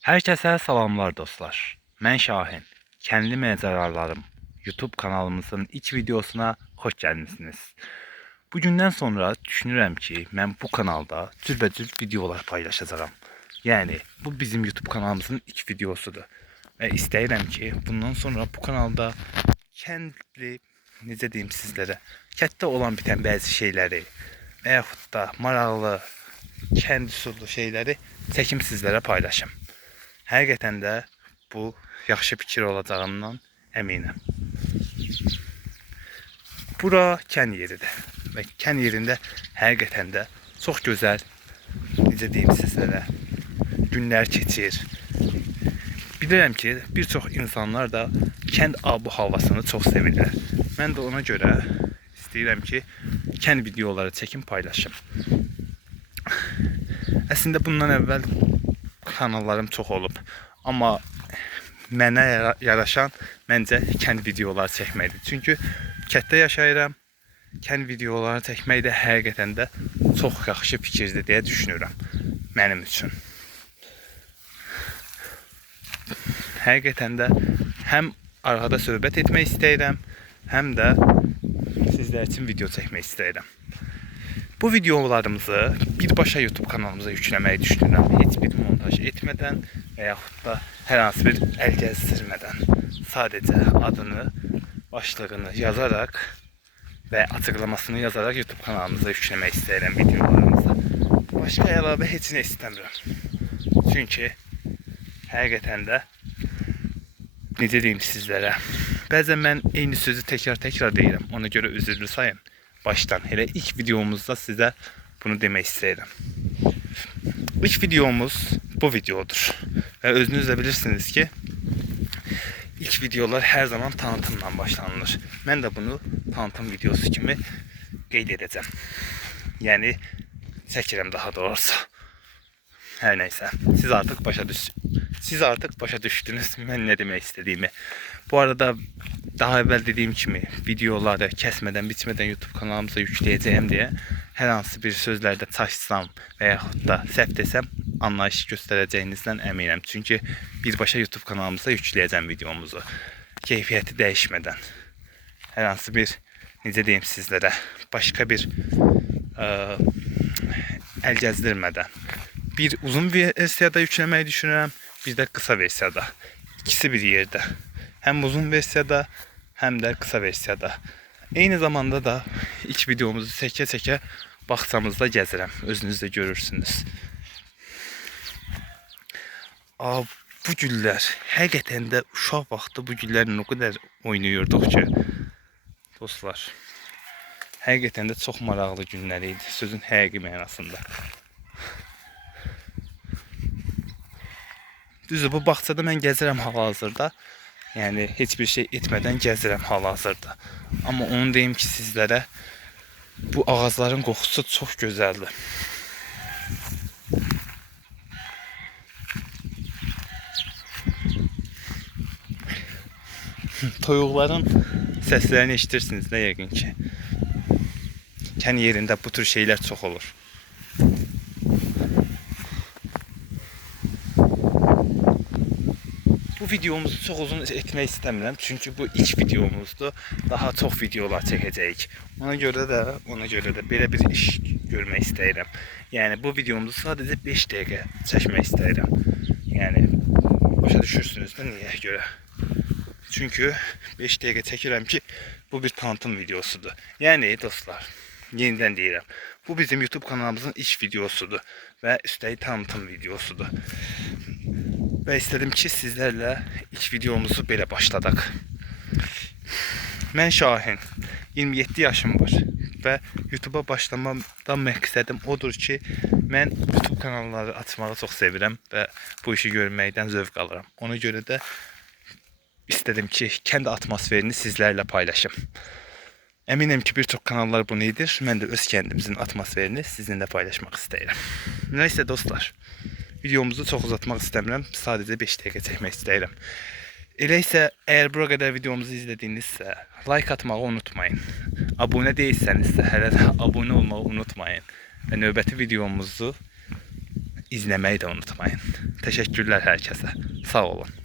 Herkese selamlar dostlar. Ben Şahin. Kendi mezarlarım YouTube kanalımızın ilk videosuna hoş gelmişsiniz. Bugünden sonra düşünürəm ki, ben bu kanalda cürbəcür videolar paylaşacağım. Yani bu bizim YouTube kanalımızın ilk videosudur. Ve istəyirəm ki, bundan sonra bu kanalda kendi, necə deyim sizlərə, kətdə olan bitən bəzi şeyləri və yaxud da maraqlı, kendi usullu şeyləri çəkim sizlərə paylaşım. Həqiqətən də bu yaxşı fikir olacağından əminəm. Bura kən yeridir və kən yerində həqiqətən də çox gözəl, necə deyim sizlərə, günlər keçir. Bilirəm ki, bir çox insanlar da kənd abu havasını çox sevirlər. Mən də ona görə istəyirəm ki, kənd videoları çəkim paylaşım. Əslində bundan əvvəl kanallarım çox olub, amma mənə yaraşan məncə kənd videolar çəkməkdir. Çünki kətdə yaşayıram, kənd videoları çəkmək də həqiqətən də çox yaxşı fikirdir deyə düşünürəm mənim üçün. Həqiqətən də həm arada söhbət etmək istəyirəm, həm də sizlər üçün video çəkmək istəyirəm. Bu videolarımızı birbaşa YouTube kanalımıza yükləməyi düşünürəm. Heç bir montaj etmədən və yaxud da hər hansı bir əl gəzdirmədən. Sadəcə adını, başlığını yazaraq və açıqlamasını yazaraq YouTube kanalımıza yükləmək istəyirəm videolarımızı. Başqa əlavə heç nə istəmirəm. Çünki həqiqətən də necə deyim sizlərə, bəzən mən eyni sözü təkrar deyirəm. Ona görə üzrlü sayın. Baştan hele ilk videomuzda size bunu demək istəyirəm. İlk videomuz bu videodur. Və özünüz də bilirsiniz ki, ilk videolar hər zaman tanıtımla başlanılır. Mən də bunu tanıtım videosu kimi qeyd edəcəm. Yəni çəkirəm daha doğrusu. Hər neysə, siz artık başa düşdünüz mən nə demək istədiyimi. Bu arada daha evvel dediğim gibi videoları kesmeden bitmeden YouTube kanalımıza yükleyeceğim diye her hansı bir sözlerde çaşsam veya da səhv desem anlayış göstereceğinizden eminim. Çünkü birbaşa YouTube kanalımıza yükleyeceğim videomuzu. Keyfiyeti değişmeden. Her hansı bir necə deyim sizlere başka bir el gezdirmeden. Bir uzun versiyada yüklemeyi düşünürəm, bir de kısa versiyada. İkisi bir yerde. Hem uzun versiyada hem de kısa versiyada. Eyni zamanda da ilk videomuzu çəkə-çəkə bağçamızda gəzirəm. Özünüz də görürsünüz. Bu güllər, həqiqətən də uşaq vaxtı bu güllərlə o qədər oynayırdıq ki, dostlar. Həqiqətən də çox maraqlı günlər idi, sözün həqiqi mənasında. Düzdür, bu bağçada mən gəzirəm hal-hazırda. Yani hiçbir şey etmeden gəzirəm hal-hazırda. Amma onu deyim ki sizlərə, bu ağacların qoxusu çox gözəldir. Toyuqların səslərini eşitirsiniz də yəqin ki. Kən yerində bu tür şeylər çox olur. Bu videomuzu çok uzun etmək istəmirəm. Çünkü bu ilk videomuzdur. Daha çok videolar çəkəcəyik. Ona görə də belə bir iş görmək istəyirəm. Yəni bu videomuzu sadəcə 5 dəqiqə çəkmək istəyirəm. Yəni başa düşürsünüz də niyə görə? Çünkü 5 dəqiqə çəkirəm ki, bu bir tanıtım videosudur. Yəni dostlar, yenidən deyirəm. Bu bizim YouTube kanalımızın ilk videosudur və üstəlik tanıtım videosudur. Və istedim ki sizlərlə ilk videomuzu belə başladaq. Mən Şahin, 27 yaşım var və YouTube'a başlamamdan məqsədim odur ki, mən YouTube kanalları açmağı çox sevirəm və bu işi görməkdən zövq alıram. Ona görə də istedim ki, kənd atmosferini sizlərlə paylaşım. Əminəm ki, bir çox kanallar bunu edir. Mən də öz kəndimizin atmosferini sizinlə paylaşmaq istəyirəm. Nəysə dostlar, videomuzu çox uzatmaq istəmirəm. Sadəcə 5 dəqiqə çəkmək istəyirəm. Elə isə əgər bura qədər videomuzu izlədinizsə, like atmağı unutmayın. Abunə deyilsənizsə hələ də abunə olmağı unutmayın. Və növbəti videomuzu izləməyi də unutmayın. Təşəkkürlər hər kəsə. Sağ olun.